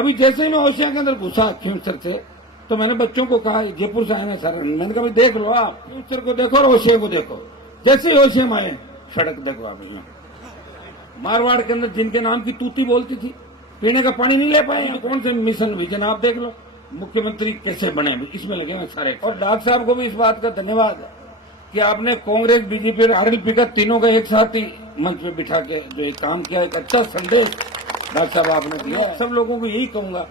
अभी जैसे ही मैं ओशिया के अंदर घुसा खींवसर से, तो मैंने बच्चों को कहा, जयपुर से आए हैं सर, मैंने कहा भाई देख लो, आप खींवसर को देखो और ओशिया को देखो। जैसे ही ओशिया में आए, सड़क देखो आप यहाँ मारवाड़ के अंदर जिनके नाम की तूती बोलती थी, पीने का पानी नहीं ले पाए। कौन से मिशन विजन आप देख लो, मुख्यमंत्री कैसे बने इसमें लगे हुए सारे। और डॉक्टर साहब को भी इस बात का धन्यवाद है कि आपने कांग्रेस, बीजेपी और आरएलपी का तीनों का एक साथ ही मंच पे बिठा के जो एक काम किया, एक अच्छा संदेश डॉक्टर साहब आपने दिया। सब लोगों को यही कहूंगा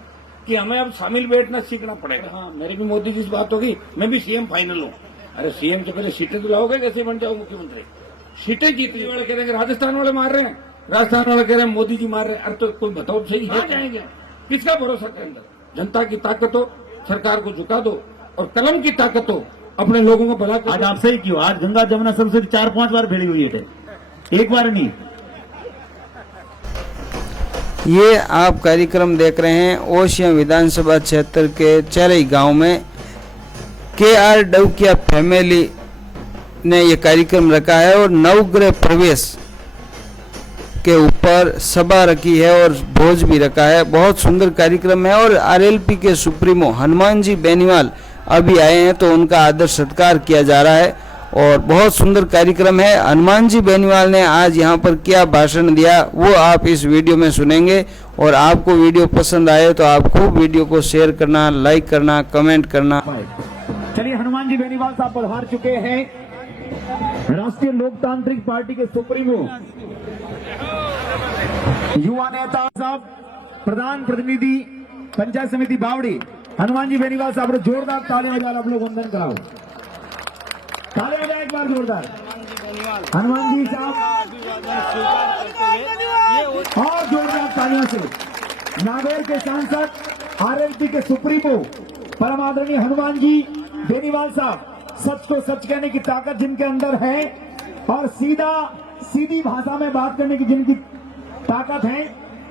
कि हमें अब शामिल बैठना सीखना पड़ेगा। हाँ, मेरी भी मोदी जी से बात होगी, मैं भी सीएम फाइनल हूँ। अरे सीएम से पहले सीटें दिलाओगे, कैसे बन जाओ मुख्यमंत्री? सीटें जीतने वाले कह रहे हैं राजस्थान वाले मार रहे हैं, राजस्थान वाले कह रहे हैं मोदी जी मार रहे हैं। अरे तो कोई बताओ सही है, जाएंगे किसका भरोसा के अंदर? जनता की ताकत हो, सरकार को झुका दो, और कलम की ताकत हो, अपने लोगों को भला करो। आज आपसे ही क्यों, आज गंगा जमुना सरस्वती 4-5 बार भिड़ी हुई है, एक बार नहीं। ये आप कार्यक्रम देख रहे हैं ओशिया विधानसभा क्षेत्र के चेरई गांव में KR डौकिया फैमिली ने ये कार्यक्रम रखा है और नवग्रह प्रवेश के ऊपर सभा रखी है और भोज भी रखा है। बहुत सुंदर कार्यक्रम है और RLP के सुप्रीमो हनुमान जी बेनीवाल अभी आए हैं तो उनका आदर सत्कार किया जा रहा है और बहुत सुंदर कार्यक्रम है। हनुमान जी बेनीवाल ने आज यहाँ पर क्या भाषण दिया वो आप इस वीडियो में सुनेंगे। और आपको वीडियो पसंद आए तो आप खूब वीडियो को शेयर करना, लाइक करना, कमेंट करना। चलिए, हनुमान जी बेनीवाल साहब पधार चुके हैं, राष्ट्रीय लोकतांत्रिक पार्टी के सुप्रीमो, युवा नेता साहब, प्रधान प्रतिनिधि पंचायत समिति बावड़ी, हनुमान जी बेनीवाल साहब को जोरदार तालियां बजा आप लोग वंदन कराओ। तालियां बजाएं एक बार जोरदार हनुमान जी साहब, और जोरदार तालियों से नागौर के सांसद, RLP के सुप्रीमो परम आदरणीय हनुमान जी बेनीवाल साहब, सच को सच कहने की ताकत जिनके अंदर है और सीधी भाषा में बात करने की जिनकी ताकत है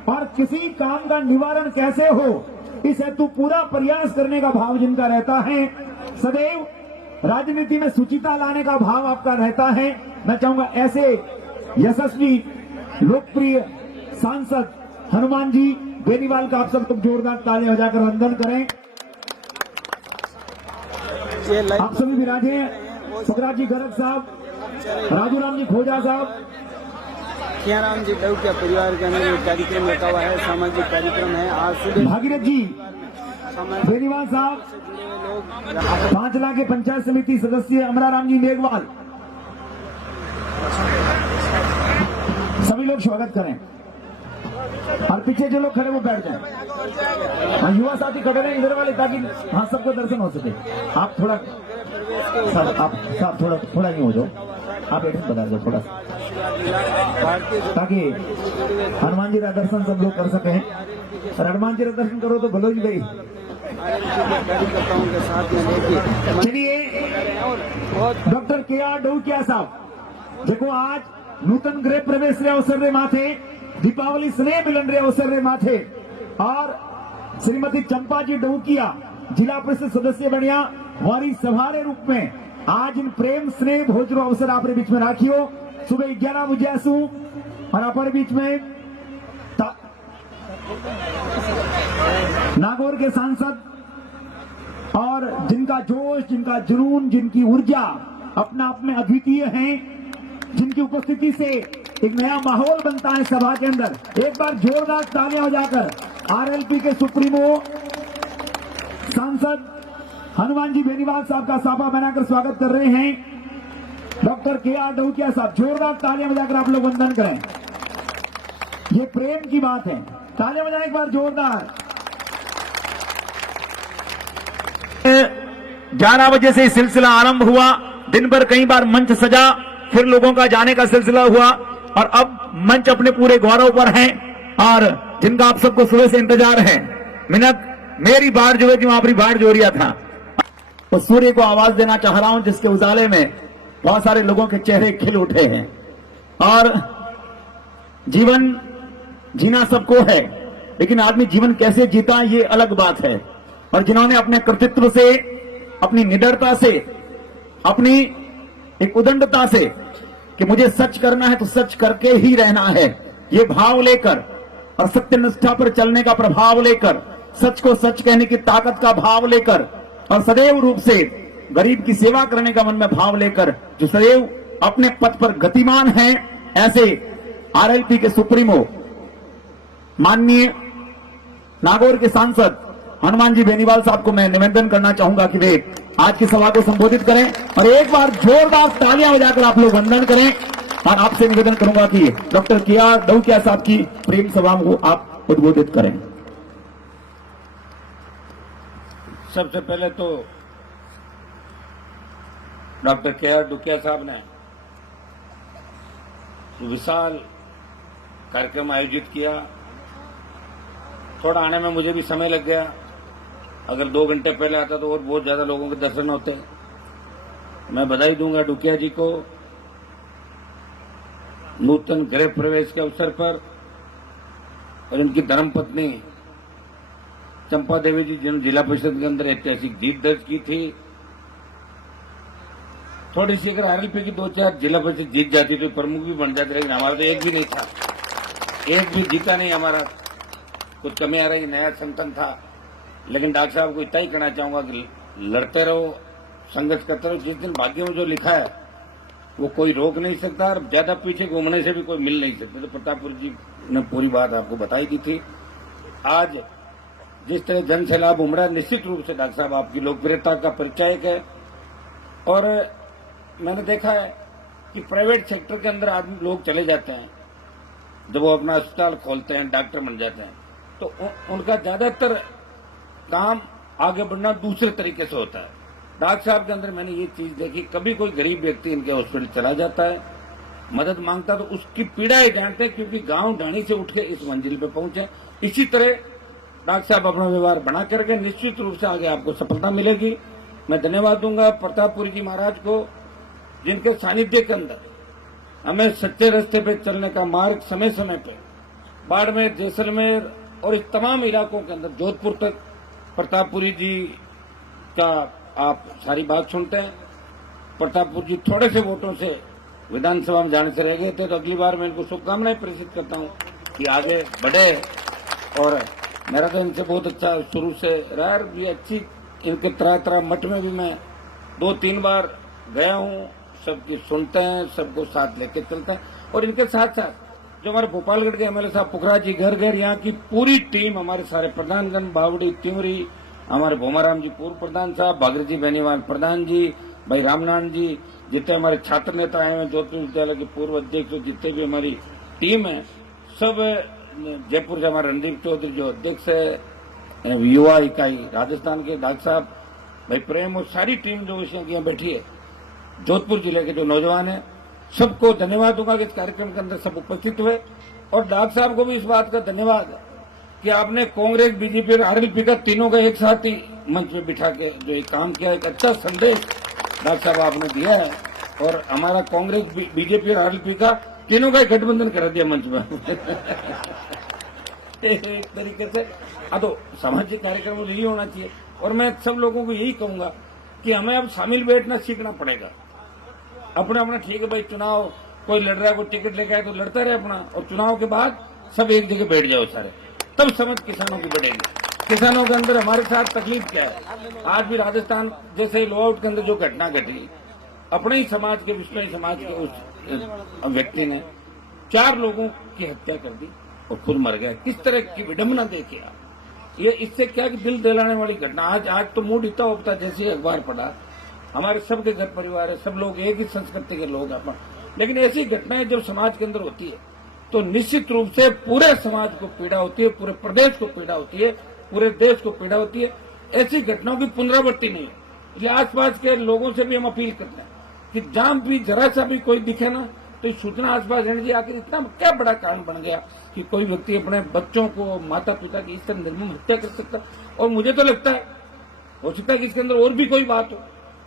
और किसी काम का निवारण कैसे हो इस हेतु पूरा प्रयास करने का भाव जिनका रहता है, सदैव राजनीति में सुचिता लाने का भाव आपका रहता है। मैं चाहूंगा ऐसे यशस्वी लोकप्रिय सांसद हनुमान जी बेनीवाल का आप सब लोग जोरदार तालियां बजाकर वंदन करें। आप सभी विराजे, सुखराज जी गर्ग साहब, राजू राम जी खोजा साहब, खियाराम जी डौकिया परिवार के अंदर एक कार्यक्रम रखा हुआ है, सामाजिक कार्यक्रम है। आज सुबह भागीरथ जी बेनीवाल साहब, 5 लाख के पंचायत समिति सदस्य अमराराम जी मेघवाल, सभी लोग स्वागत करें और पीछे जो लोग खड़े वो बैठ जाएं। युवा साथी खड़े रहे इधर वाले ताकि हाँ सबको दर्शन हो सके। आप थोड़ा आप थोड़ा नहीं हो जाओ, आप एक बता दो थोड़ा, ताकि हनुमान जी का दर्शन सब लोग कर सके। और हनुमान जी का दर्शन करो तो भलो जी भाई। चलिए, डॉक्टर KR डौकिया साहब देखो, आज नूतन गृह प्रवेश रे अवसर रे माथे, दीपावली स्नेह मिलन रे अवसर रे माथे और श्रीमती चंपा जी डौकिया जिला परिषद सदस्य बनिया वारी सभा रे रूप में आज इन प्रेम स्नेह भोज रो अवसर आप बीच में राखियो। सुबह 11 बजे आसू और आप बीच में नागौर के सांसद और जिनका जोश, जिनका जुनून, जिनकी ऊर्जा अपना आप में अद्वितीय है, जिनकी उपस्थिति से एक नया माहौल बनता है सभा के अंदर। एक बार जोरदार तालियां हो जाकर RLP के सुप्रीमो सांसद हनुमान जी बेनीवाल साहब का साफा बनाकर स्वागत कर रहे हैं डॉक्टर KR डौकिया साहब। जोरदार तालियां बजाकर आप लोग वंदन करें, ये प्रेम की बात है। तालियां बजाएं एक बार जोरदार। 11 बजे से सिलसिला आरंभ हुआ, दिन भर कई बार मंच सजा, फिर लोगों का जाने का सिलसिला हुआ और अब मंच अपने पूरे गौरव पर है और जिनका आप सबको सुबह से इंतजार है। मिनट मेरी बाढ़ जो है कि वहां अपनी बाढ़ जो रिया था, तो सूर्य को आवाज देना चाह रहा हूं जिसके उजाले में बहुत सारे लोगों के चेहरे खिल उठे हैं। और जीवन जीना सबको है, लेकिन आदमी जीवन कैसे जीता ये अलग बात है। और जिन्होंने अपने कृतित्व से, अपनी निडरता से, अपनी एक उदंडता से कि मुझे सच करना है तो सच करके ही रहना है, ये भाव लेकर और सत्य निष्ठा पर चलने का प्रभाव लेकर, सच को सच कहने की ताकत का भाव लेकर और सदैव रूप से गरीब की सेवा करने का मन में भाव लेकर जो सदैव अपने पथ पर गतिमान हैं, ऐसे आरएलपी के सुप्रीमो माननीय नागौर के सांसद हनुमान जी बेनीवाल साहब को मैं निवेदन करना चाहूंगा कि वे आज की सभा को संबोधित करें और एक बार जोरदार तालियां बजाकर आप लोग वंदन करें। और आपसे निवेदन करूंगा कि डॉक्टर केआर डौकिया साहब की प्रेम सभा को आप उद्बोधित करें। सबसे पहले तो डॉक्टर केआर डौकिया साहब ने विशाल कार्यक्रम आयोजित किया। थोड़ा आने में मुझे भी समय लग गया, अगर 2 घंटे पहले आता तो और बहुत ज्यादा लोगों के दर्शन होते। मैं बधाई दूंगा डौकिया जी को नूतन गृह प्रवेश के अवसर पर, और उनकी धर्मपत्नी चंपा देवी जी जिन्होंने जिला परिषद के अंदर ऐतिहासिक जीत दर्ज की थी। थोड़ी सी अगर आरएलपी की 2-4 जिला परिषद जीत जाती तो प्रमुख भी बन जाते, लेकिन हमारा तो एक भी नहीं था, एक भी जीता नहीं हमारा। कुछ कमी आ रही, नया संगठन था। लेकिन डॉक्टर साहब को इतना ही कहना चाहूंगा कि लड़ते रहो, संघर्ष करते रहो। जिस दिन भाग्य में जो लिखा है वो कोई रोक नहीं सकता, और ज्यादा पीछे घूमने से भी कोई मिल नहीं सकता। तो प्रतापपुर जी ने पूरी बात आपको बताई दी थी। आज जिस तरह जन सैलाब उमड़ा, निश्चित रूप से डॉक्टर साहब आपकी लोकप्रियता का परिचायक है। और मैंने देखा है कि प्राइवेट सेक्टर के अंदर आदमी लोग चले जाते हैं, जब वो अपना अस्पताल खोलते हैं, डॉक्टर बन जाते हैं, तो उनका ज्यादातर काम आगे बढ़ना दूसरे तरीके से होता है। डॉक्टर साहब के अंदर मैंने ये चीज देखी, कभी कोई गरीब व्यक्ति इनके हॉस्पिटल चला जाता है, मदद मांगता तो उसकी पीड़ाएं जानते हैं, क्योंकि गांव ढाणी से उठ के इस मंजिल पे पहुंचे। इसी तरह डॉक्टर साहब अपना व्यवहार बना करके निश्चित रूप से आगे आपको सफलता मिलेगी। मैं धन्यवाद दूंगा प्रतापपुरी जी महाराज को, जिनके सानिध्य के अंदर हमें सच्चे रास्ते पे चलने का मार्ग समय समय पे बाड़मेर, जैसलमेर और इस तमाम इलाकों के अंदर जोधपुर तक प्रतापपुरी जी का आप सारी बात सुनते हैं। प्रतापपुर जी थोड़े से वोटों से विधानसभा में जाने से रह गए थे, तो अगली बार मैं इनको शुभकामनाएं प्रेषित करता हूं कि आगे बढ़े। और मेरा तो इनसे बहुत अच्छा शुरू से रहा है, भी अच्छी इनके तरह मठ में भी मैं 2-3 बार गया हूं। सबकी सुनते हैं, सबको साथ लेके चलते हैं। और इनके साथ साथ जो हमारे भोपालगढ़ के एमएलए साहब पुखरा जी, घर घर यहाँ की पूरी टीम, हमारे सारे प्रधानगण, बावड़ी, तिमरी, हमारे भोमाराम जी पूर्व प्रधान साहब, भागीरथ जी बेनीवाल प्रधान जी, भाई रामनारायण जी, जितने हमारे छात्र नेता आए हैं, जोधपुर विद्यालय के पूर्व अध्यक्ष, जितने भी हमारी टीम है, सब जयपुर से हमारे रणदीप चौधरी जो अध्यक्ष है, युवा इकाई राजस्थान के डॉक्टर साहब, भाई प्रेम, और सारी टीम जो यहाँ बैठी है, जोधपुर जिले के जो नौजवान है, सबको धन्यवाद दूंगा कि इस कार्यक्रम के अंदर सब उपस्थित हुए। और डॉक्टर साहब को भी इस बात का धन्यवाद कि आपने कांग्रेस, बीजेपी और आरएलपी का तीनों का एक साथ ही मंच में बिठा के जो एक काम किया, एक अच्छा संदेश डॉक्टर साहब आपने दिया है। और हमारा कांग्रेस, बीजेपी और आरएलपी का तीनों का गठबंधन करा दिया मंच में एक तरीके से। तो सामाजिक कार्यक्रम यही होना चाहिए। और मैं सब लोगों को यही कहूंगा कि हमें अब शामिल बैठना सीखना पड़ेगा। अपना ठीक है भाई, चुनाव कोई लड़ रहा है, कोई टिकट लेके आए तो लड़ता रहे अपना, और चुनाव के बाद सब एक जगह बैठ जाओ सारे, तब समझ किसानों की बढ़ेगी। किसानों के अंदर हमारे साथ तकलीफ क्या है। आज भी राजस्थान जैसे लो आउट के अंदर जो घटना घटी, अपने ही समाज के, विश्नोई समाज के उस व्यक्ति ने 4 लोगों की हत्या कर दी और खुद मर गया। किस तरह की विडंबना देखिए आप। ये इससे क्या कि दिल दहलाने वाली घटना। आज तो मूड इतना उगता, जैसे अखबार पढ़ा, हमारे सबके घर परिवार है, सब लोग एक ही संस्कृति के लोग हैं, लेकिन ऐसी घटनाएं जब समाज के अंदर होती है तो निश्चित रूप से पूरे समाज को पीड़ा होती है, पूरे प्रदेश को पीड़ा होती है, पूरे देश को पीड़ा होती है। ऐसी घटनाओं की पुनरावृत्ति नहीं है। इसलिए आसपास के लोगों से भी हम अपील करते हैं कि जहां भी जरा सा भी कोई दिखे ना, तो सूचना आसपास रहने चाहिए। आखिर इतना क्या बड़ा कारण बन गया कि कोई व्यक्ति अपने बच्चों को, माता पिता की इस तरह निर्मम हत्या कर सकता। और मुझे तो लगता है, हो सकता है कि इसके अंदर और भी कोई बात हो।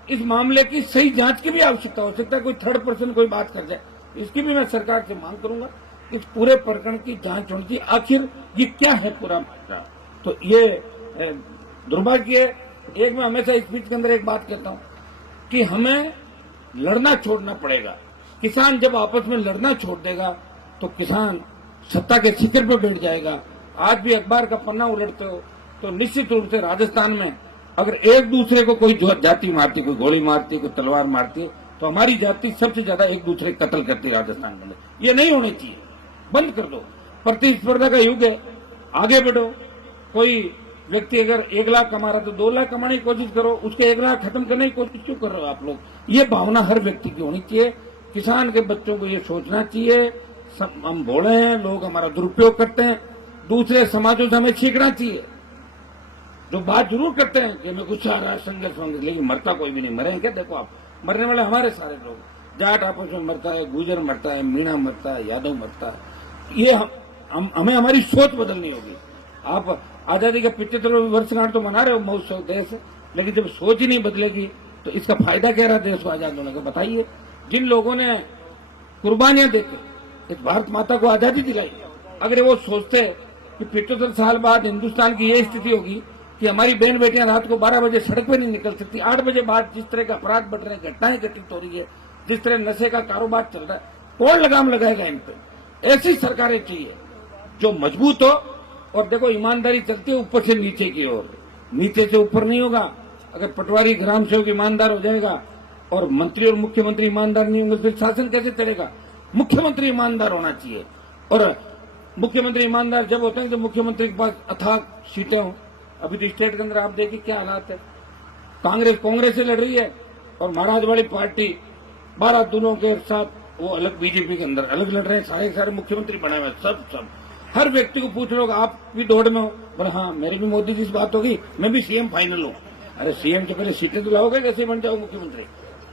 इस मामले की सही जांच की भी आवश्यकता हो सकता है, कोई थर्ड पर्सन कोई बात कर जाए। इसकी भी मैं सरकार से मांग करूंगा, इस पूरे प्रकरण की जांच होनी चाहिए। आखिर ये क्या है पूरा मामला। तो ये दुर्भाग्य है। एक मैं हमेशा स्पीच के अंदर एक बात कहता हूं कि हमें लड़ना छोड़ना पड़ेगा। किसान जब आपस में लड़ना छोड़ देगा तो किसान सत्ता के शिखर पर बैठ जाएगा। आज भी अखबार का पन्ना उलटते हो तो निश्चित रूप से राजस्थान में अगर एक दूसरे को कोई जाति मारती, कोई गोली मारती, कोई तलवार मारती, तो हमारी जाति सबसे ज्यादा एक दूसरे को कत्ल करती है राजस्थान में। ये नहीं होने चाहिए, बंद कर दो। प्रतिस्पर्धा का युग है, आगे बढ़ो। कोई व्यक्ति अगर 1 लाख कमा रहा तो 2 लाख कमाने की कोशिश करो, उसके 1 लाख खत्म करने की कोशिश क्यों कर रहे हो आप लोग? ये भावना हर व्यक्ति की होनी चाहिए। किसान के बच्चों को ये सोचना चाहिए, हम भोले हैं, लोग हमारा दुरुपयोग करते हैं, दूसरे समाजों से हमें सीखना चाहिए। जो बात जरूर करते हैं कि हमें गुस्सा आ रहा है, संघर्ष होंगे, लेकिन मरता कोई भी नहीं। मरे क्या? देखो आप, मरने वाले हमारे सारे लोग, जाट आपस में मरता है, गुजर मरता है, मीणा मरता है, यादव मरता है। ये हमें हमारी सोच बदलनी होगी। आप आजादी का 75वें वर्षगांठ तो मना रहे हो महोत्सव देश, लेकिन जब सोच ही नहीं बदलेगी तो इसका फायदा क्या रहा देश को आजाद होने का? बताइए। जिन लोगों ने कुर्बानियां देकर इस भारत माता को आजादी दिलाई, अगर वो सोचते कि 75 साल बाद हिंदुस्तान की ये स्थिति होगी कि हमारी बहन बेटियां रात को 12 बजे सड़क पे नहीं निकल सकती, 8 बजे बाद जिस तरह का अपराध बढ़ रहे हैं, घटनाएं घटित हो रही है, जिस तरह नशे का कारोबार चल रहा है, कौन लगाम लगाएगा इन पे? ऐसी सरकारें चाहिए जो मजबूत हो। और देखो, ईमानदारी चलती है ऊपर से नीचे की ओर, नीचे से ऊपर नहीं होगा। अगर पटवारी ग्राम सेवक ईमानदार हो जाएगा और मंत्री और मुख्यमंत्री ईमानदार नहीं होंगे, फिर शासन कैसे चलेगा? मुख्यमंत्री ईमानदार होना चाहिए। और मुख्यमंत्री ईमानदार जब होते हैं जब मुख्यमंत्री के पास अथाक सीटें हों। अभी तो स्टेट के अंदर आप देखिए क्या हालात है। कांग्रेस से लड़ रही है और महाराज वाली पार्टी 12 दूनों के साथ वो अलग बीजेपी के अंदर अलग लड़ रहे हैं। सारे मुख्यमंत्री बने हुए सब। हर व्यक्ति को पूछ लो आप भी दौड़ में हो, बोले हाँ मेरी भी मोदी जी से बात होगी, मैं भी सीएम फाइनल हूँ। अरे सीएम के पहले सीटें तो लाओगे, कैसे बन जाओ मुख्यमंत्री?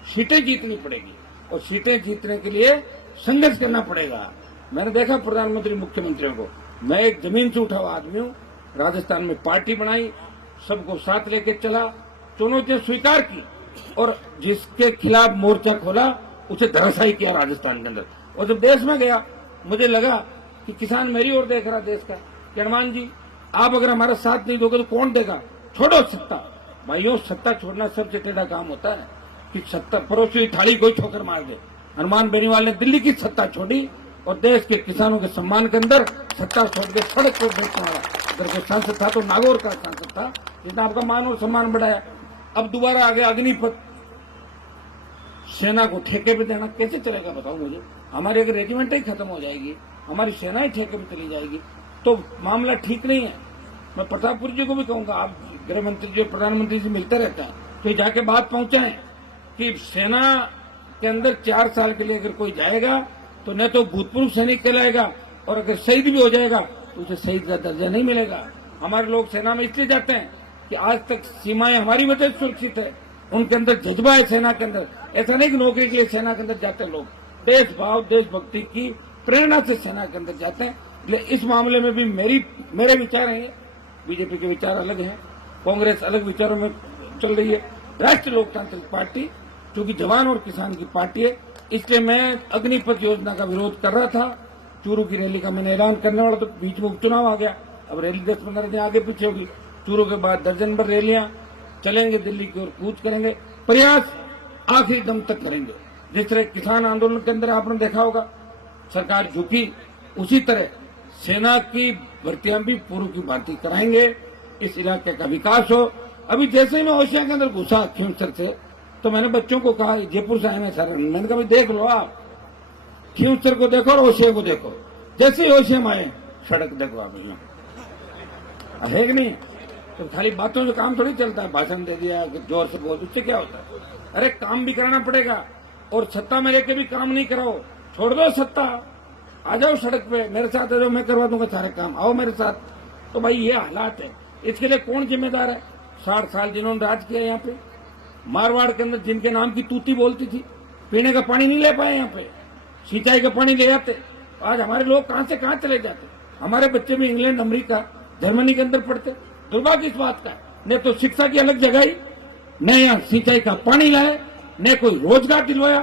सीटें जीतनी पड़ेगी और सीटें जीतने के लिए संघर्ष करना पड़ेगा। मैंने देखा प्रधानमंत्री मुख्यमंत्रियों को, मैं एक जमीन से उठा हुआ आदमी हूँ। राजस्थान में पार्टी बनाई, सबको साथ लेके चला, चुनौतियां स्वीकार की और जिसके खिलाफ मोर्चा खोला उसे धराशायी किया राजस्थान के अंदर। और जब देश में गया मुझे लगा कि किसान मेरी ओर देख रहा देश का कि हनुमान जी आप अगर हमारा साथ नहीं दोगे तो कौन देगा? छोड़ो सत्ता। भाइयों, सत्ता छोड़ना सबसे टेढ़ा काम होता है कि सत्ता परोसी थाली कोई ठोकर मार दे। हनुमान बेनीवाल ने दिल्ली की सत्ता छोड़ी और देश के किसानों के सम्मान के अंदर सत्ता छोड़ के सड़क पर बैठने वाला अगर कोई सांसद था तो नागौर का सांसद था, जिसने आपका मान और सम्मान बढ़ाया। अब दोबारा आ गया अग्निपथ। सेना को ठेके पे देना कैसे चलेगा बताओ मुझे? हमारी अगर रेजिमेंट ही खत्म हो जाएगी, हमारी सेना ही ठेके पे चली जाएगी तो मामला ठीक नहीं है। मैं प्रतापपुर जी को भी कहूंगा, आप गृह मंत्री जी प्रधानमंत्री जी मिलते रहते हैं तो जाके बात पहुंचाएं कि सेना के अंदर 4 साल के लिए अगर कोई जाएगा तो न तो भूतपूर्व सैनिक कहलाएगा और अगर शहीद भी हो जाएगा तो उसे शहीद का दर्जा नहीं मिलेगा। हमारे लोग सेना में इसलिए जाते हैं कि आज तक सीमाएं हमारी वजह से सुरक्षित है, उनके अंदर जज्बा है सेना के अंदर। ऐसा नहीं कि नौकरी के लिए सेना के अंदर जाते हैं लोग, देश भाव देशभक्ति की प्रेरणा से सेना के अंदर जाते हैं। इसलिए इस मामले में भी मेरे विचार हैं, बीजेपी के विचार अलग हैं, कांग्रेस अलग विचारों में चल रही है। राष्ट्रीय लोकतांत्रिक पार्टी क्योंकि जवान और किसान की पार्टी है, इसलिए मैं अग्निपथ योजना का विरोध कर रहा था। चूरू की रैली का मैंने ऐलान करने वाला तो बीच में उपचुनाव आ गया। अब रैली 10-15 दिन आगे पीछे होगी। चूरू के बाद दर्जन भर रैलियां चलेंगे, दिल्ली की ओर कूच करेंगे, प्रयास आखिरी दम तक करेंगे। जिस तरह किसान आंदोलन के अंदर आपने देखा होगा सरकार झुकी, उसी तरह सेना की भर्तियां भी पूर्व की भर्ती कराएंगे, इस इलाके का विकास हो। अभी जैसे ही मैं ओशिया के अंदर घुसा खींवसर से तो मैंने बच्चों को कहा, जयपुर से आए हैं सर, मैंने कहा भाई देख लो, आप खींवसर को देखो और ओशिया को देखो। जैसे ही ओशिया में आए सड़क देखो आप, यहाँ है कि नहीं? तो खाली बातों से काम थोड़ी चलता है, भाषण दे दिया जोर से बोल, उससे क्या होता है? अरे काम भी कराना पड़ेगा और सत्ता में लेके भी काम नहीं कराओ, छोड़ दो सत्ता, आ जाओ सड़क पे, मेरे साथ आ जाओ, मैं करवा दूंगा सारे काम, आओ मेरे साथ। तो भाई ये हालात है, इसके लिए कौन जिम्मेदार है? 60 साल जिन्होंने राज किया यहाँ पे, मारवाड़ के अंदर जिनके नाम की तूती बोलती थी, पीने का पानी नहीं ले पाए, यहाँ पे सिंचाई का पानी ले जाते। आज हमारे लोग कहां से कहां चले जाते, हमारे बच्चे भी इंग्लैंड अमेरिका जर्मनी के अंदर पढ़ते। दुर्भाग्य इस बात का, न तो शिक्षा की अलग जगह, न यहाँ सिंचाई का पानी लाए, न कोई रोजगार दिलवाया,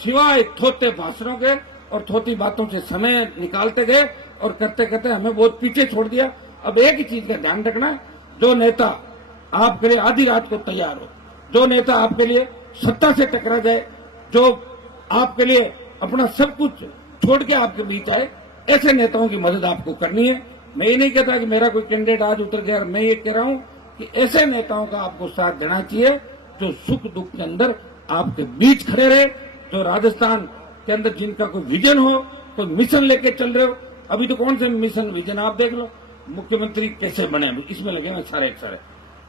सिवाय थोते भाषणों के और थोती बातों से समय निकालते गए और करते करते हमें बहुत पीछे छोड़ दिया। अब एक ही चीज का ध्यान रखना, जो नेता आपके लिए आधी रात को तैयार हो, जो नेता आपके लिए सत्ता से टकरा जाए, जो आपके लिए अपना सब कुछ छोड़ के आपके बीच आए, ऐसे नेताओं की मदद आपको करनी है। मैं ये नहीं कहता कि मेरा कोई कैंडिडेट आज उतर जाए, मैं ये कह रहा हूं कि ऐसे नेताओं का आपको साथ देना चाहिए जो सुख दुख के अंदर आपके बीच खड़े रहे, जो राजस्थान के अंदर जिनका कोई विजन हो, कोई मिशन लेके चल रहे हो। अभी तो कौन से मिशन विजन आप देख लो, मुख्यमंत्री कैसे बने अभी इसमें लगे हैं सारे एक सारे।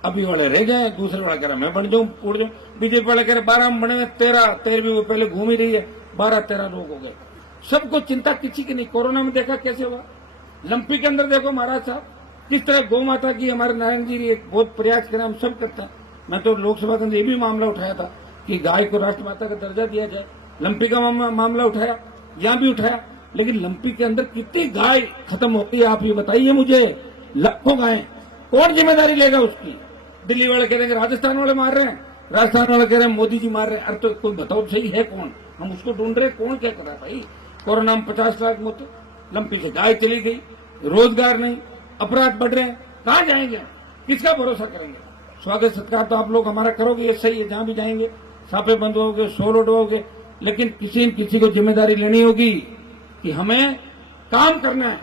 अभी वाले रह गए, दूसरे वाला कह रहा मैं बन जाऊं उड़ जाऊं, बीजेपी वाले कह रहे 12 में बने, 13 वो पहले घूम ही रही है, 12-13 लोग हो गए। सबको चिंता किसी की नहीं। कोरोना में देखा कैसे हुआ, लंपी के अंदर देखो महाराज साहब किस तरह गौ माता की हमारे नारायण जी एक बहुत प्रयास करें, हम सब करते हैं। मैं तो लोकसभा के अंदर ये भी मामला उठाया था कि गाय को राष्ट्रमाता का दर्जा दिया जाए, लंपी का मामला उठाया, यहां भी उठाया। लेकिन लंपी के अंदर कितनी गाय खत्म हो गई आप ये बताइए मुझे, लाखों गाय, कौन जिम्मेदारी लेगा उसकी? दिल्ली वाले कह रहे हैं राजस्थान वाले मार रहे हैं, राजस्थान वाले कह रहे हैं मोदी जी मार रहे हैं। अरे तो कोई बताओ सही है कौन? हम उसको ढूंढ रहे हैं, कौन क्या कर रहा है भाई? कोरोना में 50 लाख मौत, लंपी से गाय चली गई, रोजगार नहीं, अपराध बढ़ रहे हैं, कहां जाएंगे? किसका भरोसा करेंगे? स्वागत सत्कार तो आप लोग हमारा करोगे, ये सही है, जहां भी जाएंगे छापे बंद होगे, शोर उठवाओगे, लेकिन किसी न किसी को जिम्मेदारी लेनी होगी कि हमें काम करना है।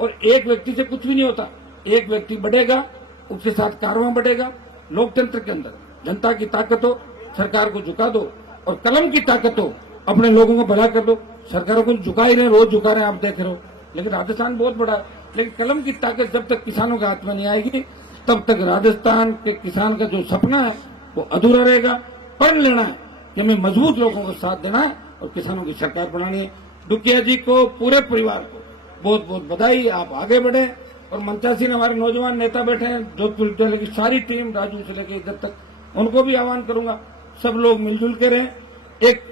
और एक व्यक्ति से कुछ भी नहीं होता, एक व्यक्ति बढ़ेगा उसके साथ कारवां बढ़ेगा। लोकतंत्र के अंदर जनता की ताकत हो, सरकार को झुका दो, और कलम की ताकत हो, अपने लोगों को भला कर दो। सरकारों को झुका ही रहे, रोज झुका रहे, आप देख रहे हो। लेकिन राजस्थान बहुत बड़ा है, लेकिन कलम की ताकत जब तक किसानों के हाथ में नहीं आएगी तब तक राजस्थान के किसान का जो सपना है वो अधूरा रहेगा। पढ़ लेना है कि हमें मजबूत लोगों को साथ देना है और किसानों की सरकार बनानी है। दुखिया जी को, पूरे परिवार को बहुत बहुत बधाई, आप आगे बढ़े। और मंचासी ने हमारे नौजवान नेता बैठे हैं, जोधपुर जिले की सारी टीम, राजू से लेकर इधर तक, उनको भी आह्वान करूंगा सब लोग मिलजुल के रहें। एक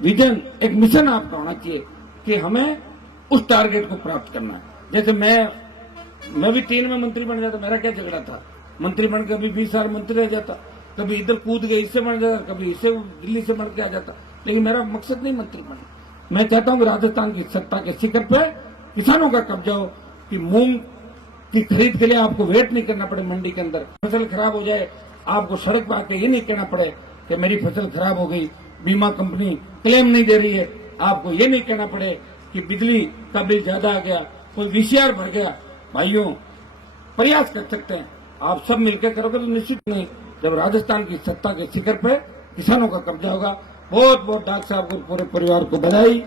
विजन, एक मिशन आपका होना चाहिए कि हमें उस टारगेट को प्राप्त करना है। जैसे मैं भी 3 में मंत्री बन जाता, मेरा क्या झगड़ा था? मंत्री बन के कभी 20 साल मंत्री रह जाता, कभी इधर कूद गए इससे बन जाता, कभी इससे दिल्ली से बन के आ जाता। लेकिन मेरा मकसद नहीं मंत्री बनना। मैं चाहता हूं कि राजस्थान की सत्ता के शिखर पर किसानों का कब्जा हो, कि मूंग की खरीद के लिए आपको वेट नहीं करना पड़े मंडी के अंदर। फसल खराब हो जाए आपको सड़क पर आके ये नहीं कहना पड़े कि मेरी फसल खराब हो गई, बीमा कंपनी क्लेम नहीं दे रही है। आपको ये नहीं कहना पड़े कि बिजली का बिल ज्यादा आ गया, कोई VCR भर गया। भाइयों, प्रयास कर सकते हैं, आप सब मिलकर करोगे तो निश्चित नहीं, जब राजस्थान की सत्ता के शिखर पर किसानों का कब्जा होगा। बहुत बहुत डॉक्टर साहब को, पूरे परिवार को बधाई,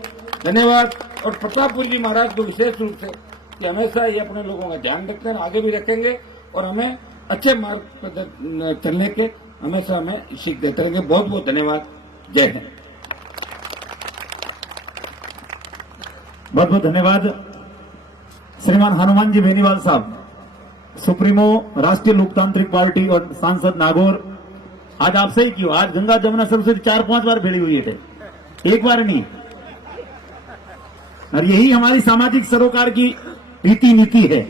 धन्यवाद। और प्रतापपुर जी महाराज को विशेष रूप से कि हमेशा ये अपने लोगों का ध्यान रखते हैं, आगे भी रखेंगे और हमें अच्छे मार्ग पर चलने के हमेशा हमें सीख देते रहेंगे। बहुत बहुत धन्यवाद। जय हिंद। बहुत बहुत धन्यवाद श्रीमान हनुमान जी बेनीवाल साहब, सुप्रीमो राष्ट्रीय लोकतांत्रिक पार्टी और सांसद नागौर। आज आप सही क्यों, आज गंगा जमुना सरस्वती 4-5 बार भिड़ी हुई है, एक बार नहीं। और यही हमारी सामाजिक सरोकार की रीति नीति है।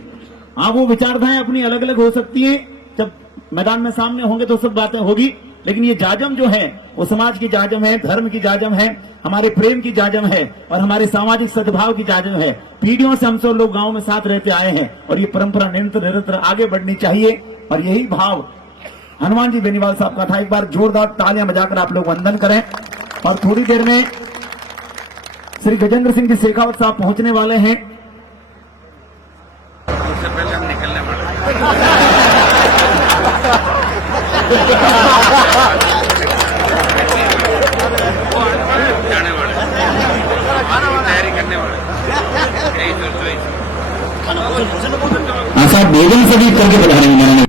हाँ, वो विचारधाराएं अपनी अलग अलग हो सकती हैं, जब मैदान में सामने होंगे तो सब बातें होगी, लेकिन ये जाजम जो है वो समाज की जाजम है, धर्म की जाजम है, हमारे प्रेम की जाजम है और हमारे सामाजिक सद्भाव की जाजम है। पीढ़ियों से हम सब लोग गांव में साथ रहते आए हैं और ये परंपरा निरंतर आगे बढ़नी चाहिए। और यही भाव हनुमान जी बेनीवाल साहब का था। एक बार जोरदार तालियां बजाकर आप लोग वंदन करें। और थोड़ी देर में श्री गजेंद्र सिंह जी शेखावत साहब पहुंचने वाले हैं। उससे पहले हम निकलने वाले जाने वाले, तैयारी करने वाले। हाँ साहब, बेगम से भी करके बता रहे हैं।